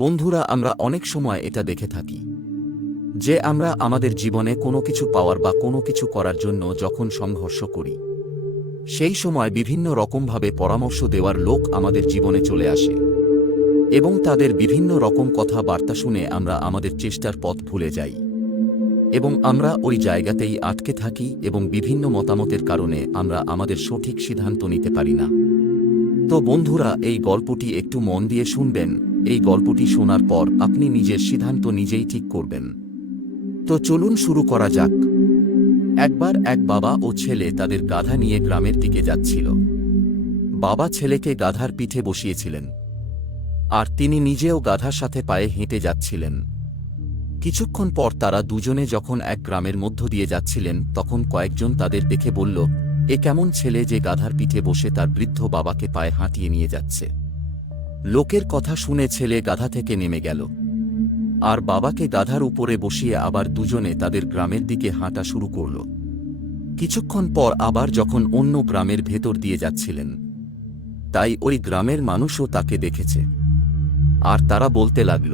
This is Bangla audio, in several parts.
বন্ধুরা, আমরা অনেক সময় এটা দেখে থাকি যে আমরা আমাদের জীবনে কোনো কিছু পাওয়ার বা কোনো কিছু করার জন্য যখন সংঘর্ষ করি, সেই সময় বিভিন্ন রকমভাবে পরামর্শ দেওয়ার লোক আমাদের জীবনে চলে আসে এবং তাদের বিভিন্ন রকম কথাবার্তা শুনে আমরা আমাদের চেষ্টার পথ ভুলে যাই এবং আমরা ওই জায়গাতেই আটকে থাকি এবং বিভিন্ন মতামতের কারণে আমরা আমাদের সঠিক সিদ্ধান্ত নিতে পারি না। তো বন্ধুরা, এই গল্পটি একটু মন দিয়ে শুনবেন। এই গল্পটি শোনার পর আপনি নিজের সিদ্ধান্ত নিজেই ঠিক করবেন। তো চলুন শুরু করা যাক। একবার এক বাবা ও ছেলে তাদের গাধা নিয়ে গ্রামের দিকে যাচ্ছিল। বাবা ছেলেকে গাধার পিঠে বসিয়েছিলেন আর তিনি নিজেও গাধার সাথে পায়ে হেঁটে যাচ্ছিলেন। কিছুক্ষণ পর তারা দুজনে যখন এক গ্রামের মধ্য দিয়ে যাচ্ছিলেন, তখন কয়েকজন তাদের দেখে বলল, এ কেমন ছেলে যে গাধার পিঠে বসে তার বৃদ্ধ বাবাকে পায়ে হাঁটিয়ে নিয়ে যাচ্ছে। লোকের কথা শুনে ছেলে গাধা থেকে নেমে গেল আর বাবাকে গাধার উপরে বসিয়ে আবার দুজনে তাদের গ্রামের দিকে হাঁটা শুরু করল। কিছুক্ষণ পর আবার যখন অন্য গ্রামের ভেতর দিয়ে যাচ্ছিলেন, তাই ওই গ্রামের মানুষও তাকে দেখেছে আর তারা বলতে লাগল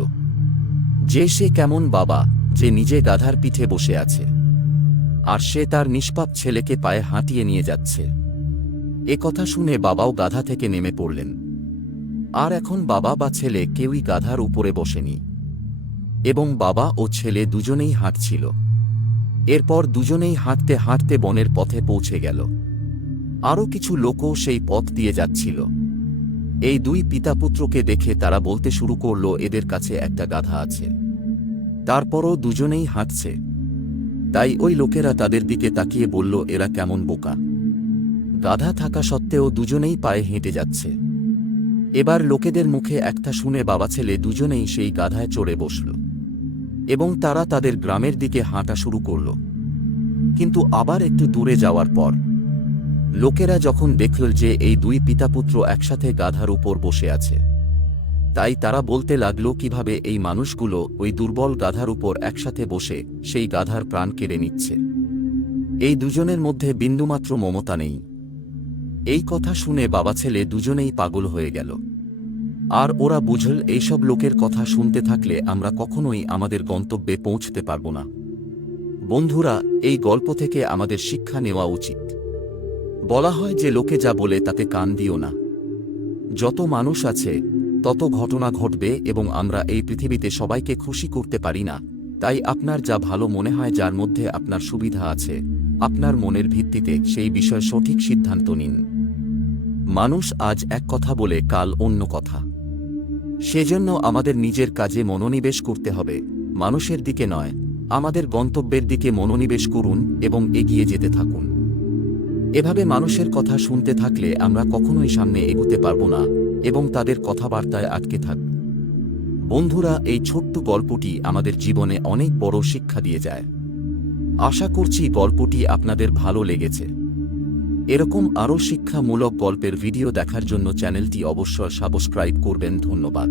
যে সে কেমন বাবা যে নিজে গাধার পিঠে বসে আছে আর সে তার নিষ্পাপ ছেলেকে পায়ে হাঁটিয়ে নিয়ে যাচ্ছে। এ কথা শুনে বাবাও গাধা থেকে নেমে পড়লেন আর এখন বাবা বা ছেলে কেউই গাধার উপরে বসেনি এবং বাবা ও ছেলে দুজনেই হাঁটছিল। এরপর দুজনেই হাঁটতে হাঁটতে বনের পথে পৌঁছে গেল। আরও কিছু লোকও সেই পথ দিয়ে যাচ্ছিল। এই দুই পিতাপুত্রকে দেখে তারা বলতে শুরু করল, এদের কাছে একটা গাধা আছে, তারপরও দুজনেই হাঁটছে। তাই ওই লোকেরা তাদের দিকে তাকিয়ে বলল, এরা কেমন বোকা, গাধা থাকা সত্ত্বেও দুজনেই পায়ে হেঁটে যাচ্ছে। এবার লোকেদের মুখে একটা শুনে বাবা ছেলে দুজনেই সেই গাধায় চড়ে বসল এবং তারা তাদের গ্রামের দিকে হাঁটা শুরু করল। কিন্তু আবার একটু দূরে যাওয়ার পর লোকেরা যখন দেখল যে এই দুই পিতাপুত্র একসাথে গাধার উপর বসে আছে, তাই তারা বলতে লাগল, কিভাবে এই মানুষগুলো ওই দুর্বল গাধার উপর একসাথে বসে সেই গাধার প্রাণ কেড়ে নিচ্ছে। এই দুজনের মধ্যে বিন্দুমাত্র মমতা নেই। এই কথা শুনে বাবা ছেলে দুজনেই পাগল হয়ে গেল আর ওরা বুঝল, এইসব লোকের কথা শুনতে থাকলে আমরা কখনোই আমাদের গন্তব্যে পৌঁছতে পারব না। বন্ধুরা, এই গল্প থেকে আমাদের শিক্ষা নেওয়া উচিত। বলা হয় যে লোকে যা বলে তাতে কান দিও না। যত মানুষ আছে তত ঘটনা ঘটবে এবং আমরা এই পৃথিবীতে সবাইকে খুশি করতে পারি না। তাই আপনার যা ভালো মনে হয়, যার মধ্যে আপনার সুবিধা আছে, আপনার মনের ভিত্তিতে সেই বিষয়ে সঠিক সিদ্ধান্ত নিন। মানুষ আজ এক কথা বলে কাল অন্য কথা। সেজন্য আমাদের নিজের কাজে মনোনিবেশ করতে হবে, মানুষের দিকে নয়। আমাদের গন্তব্যের দিকে মনোনিবেশ করুন এবং এগিয়ে যেতে থাকুন। এভাবে মানুষের কথা শুনতে থাকলে আমরা কখনোই সামনে এগোতে পারব না এবং তাদের কথাবার্তায় আটকে থাকব। বন্ধুরা, এই ছোট্ট গল্পটি আমাদের জীবনে অনেক বড় শিক্ষা দিয়ে যায়। আশা করছি গল্পটি আপনাদের ভালো লেগেছে। এরকম আরও শিক্ষামূলক গল্পের ভিডিও দেখার জন্য চ্যানেলটি অবশ্যই সাবস্ক্রাইব করবেন। ধন্যবাদ।